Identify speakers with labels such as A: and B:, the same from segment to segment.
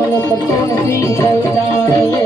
A: ಮನ ಪಟ್ಟಣ ಸಿಂಗ್ ಕೈದಾರೆ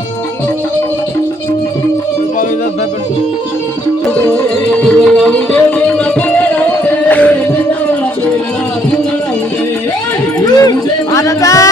B: 아, 나다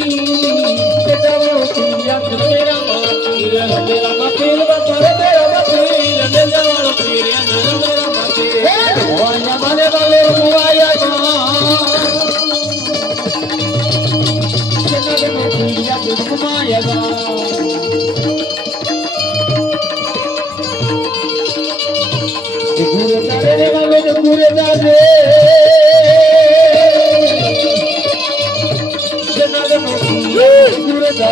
A: जग रोटी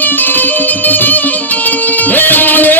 A: रे रे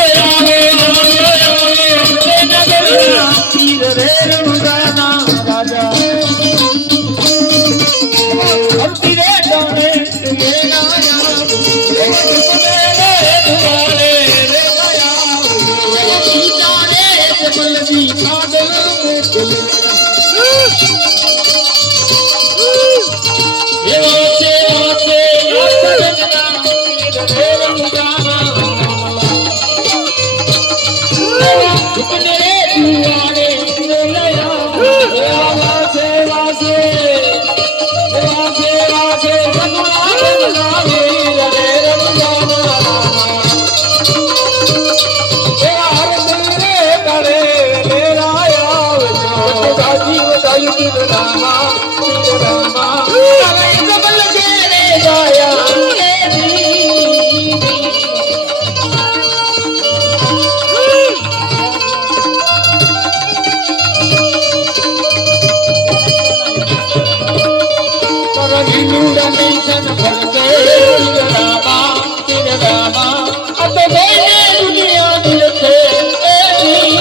A: दुनिया दिल से ए नहीं